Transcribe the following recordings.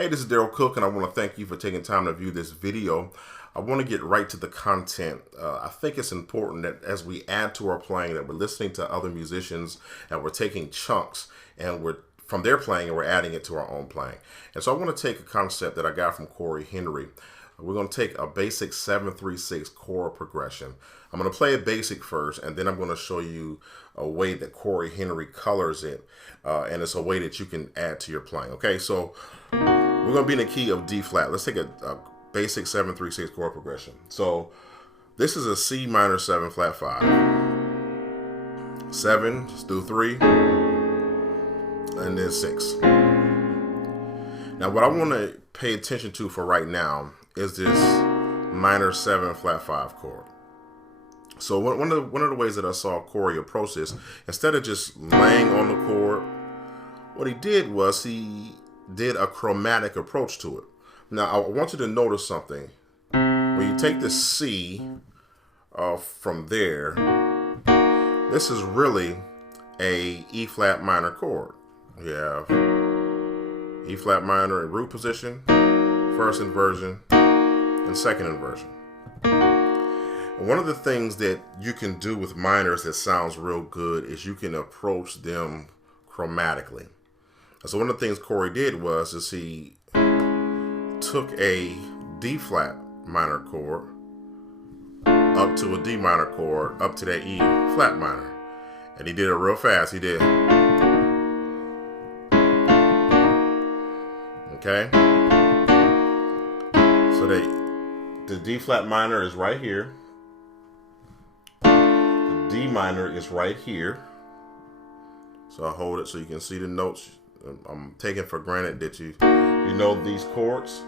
Hey, this is Daryl Cook, and I want to thank you for taking time to view this video. I want to get right to the content. I think it's important that as we add to our playing, that we're listening to other musicians and we're taking chunks and we're from their playing and we're adding it to our own playing. And so I want to take a concept that I got from Cory Henry. We're going to take a basic 7/3/6 chord progression. I'm going to play it basic first, and then I'm going to show you a way that Cory Henry colors it, and it's a way that you can add to your playing. Okay, so we're going to be in the key of D flat. Let's take a basic 7/3/6 chord progression. So this is a C minor 7 flat 5. 7 through 3, and then 6. Now what I want to pay attention to for right now is this minor 7 flat 5 chord. So one of the ways that I saw Cory approach this, instead of just laying on the chord, what he did was he did a chromatic approach to it. Now I want you to notice something. When you take the C from there, this is really a E flat minor chord. You have E flat minor in root position, first inversion, and second inversion. And one of the things that you can do with minors that sounds real good is you can approach them chromatically. So one of the things Cory did was he took a D flat minor chord up to a D minor chord up to that E flat minor, and he did it real fast. He did. Okay, so the D flat minor is right here. The D minor is right here. So I hold it so you can see the notes. I'm taking for granted that you know these chords.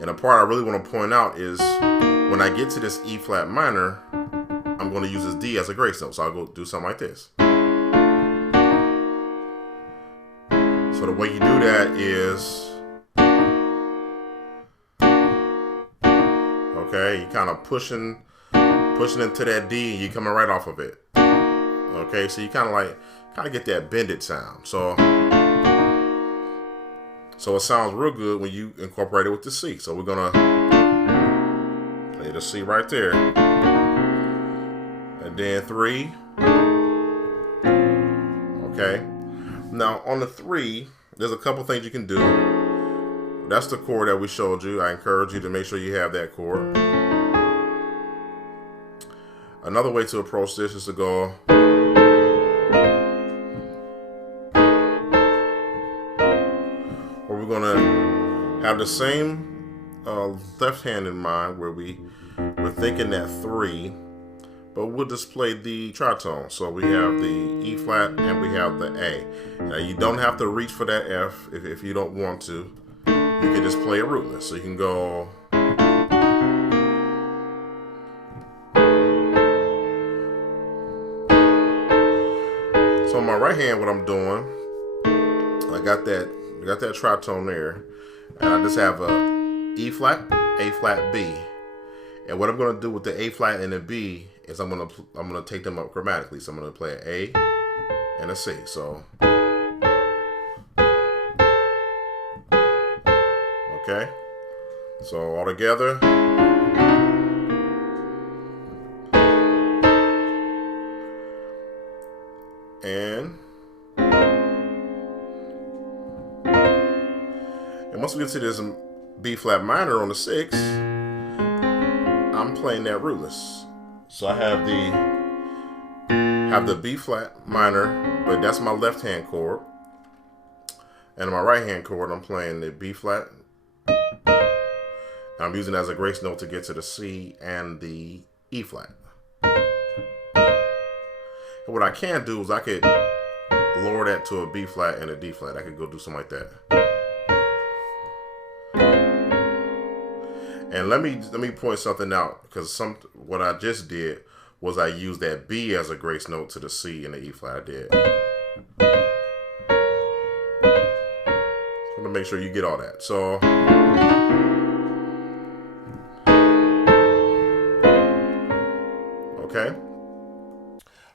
And the part I really want to point out is when I get to this E flat minor, I'm going to use this D as a grace note. So I'll go do something like this. So the way you do that is, okay, you kind of pushing into that D, and you coming right off of it. Okay, so you kind of get that bended sound. So it sounds real good when you incorporate it with the C. So we're gonna play the C right there, and then 3. Okay. Now on the 3, there's a couple things you can do. That's the chord that we showed you. I encourage you to make sure you have that chord. Another way to approach this is to go where we're gonna have the same left hand in mind, where we're thinking that 3, but we'll just play the tritone. So we have the E flat and we have the A. Now you don't have to reach for that F if you don't want to. You can just play it rootless. So you can go. So on my right hand, what I'm doing, I got that tritone there, and I just have a E flat, A flat, B. And what I'm going to do with the A flat and the B is I'm gonna take them up chromatically. So I'm going to play an A and a C. So okay, so all together. And once we get to this B flat minor on the 6, I'm playing that rootless. So I have the B flat minor, but that's my left hand chord. And on my right hand chord, I'm playing the B flat. And I'm using it as a grace note to get to the C and the E flat. And what I can do is I could lower that to a B flat and a D flat. I could go do something like that. And let me point something out, because what I just did was I used that B as a grace note to the C and the E flat. I did. I want to make sure you get all that. So okay.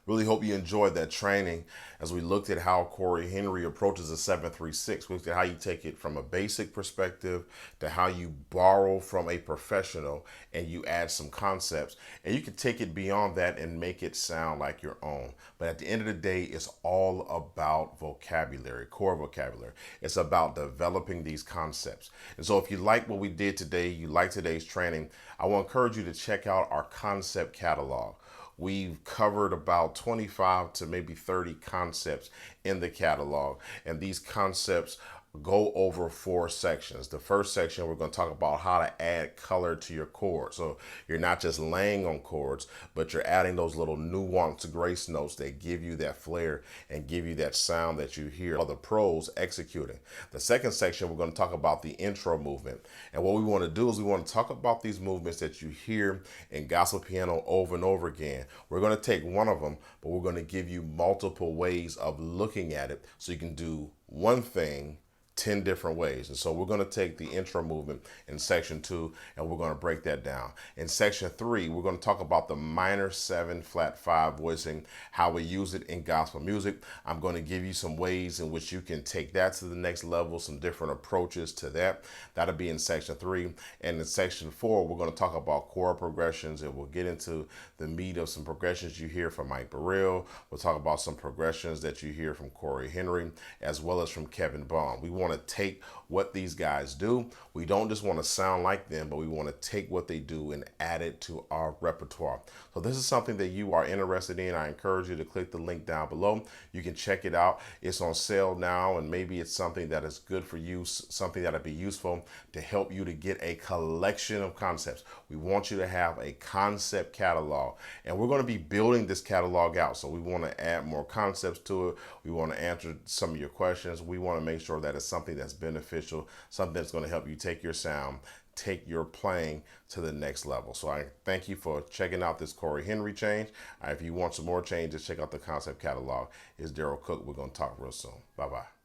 Really hope you enjoyed that training as we looked at how Cory Henry approaches a 7-3-6. We looked at how you take it from a basic perspective to how you borrow from a professional and you add some concepts. And you can take it beyond that and make it sound like your own. But at the end of the day, it's all about vocabulary, core vocabulary. It's about developing these concepts. And so if you like what we did today, you like today's training, I will encourage you to check out our concept catalog. We've covered about 25 to maybe 30 concepts in the catalog, and these concepts go over 4 sections. The first section, we're going to talk about how to add color to your chords. So you're not just laying on chords, but you're adding those little nuanced grace notes that give you that flair and give you that sound that you hear other pros executing. The second section, we're going to talk about the intro movement. And what we want to do is we want to talk about these movements that you hear in gospel piano over and over again. We're going to take one of them, but we're going to give you multiple ways of looking at it so you can do one thing 10 different ways. And so we're going to take the intro movement in section 2 and we're going to break that down. In section 3, we're going to talk about the minor 7 flat 5 voicing, how we use it in gospel music. I'm going to give you some ways in which you can take that to the next level, some different approaches to that. That'll be in section 3. And in section 4, we're going to talk about chord progressions, and we'll get into the meat of some progressions you hear from Mike Bereal. We'll talk about some progressions that you hear from Cory Henry, as well as from Kevin Bond. We want to take what these guys do. We don't just want to sound like them, but we want to take what they do and add it to our repertoire. So this is something that you are interested in. I encourage you to click the link down below. You can check it out. It's on sale now, and maybe it's something that is good for you, something that'll be useful to help you to get a collection of concepts. We want you to have a concept catalog, and we're going to be building this catalog out. So we want to add more concepts to it. We want to answer some of your questions. We want to make sure that it's something that's beneficial, something that's going to help you take your sound, take your playing to the next level. So I thank you for checking out this Cory Henry change. If you want some more changes, check out the concept catalog. It's Daryl Cook. We're going to talk real soon. Bye-bye.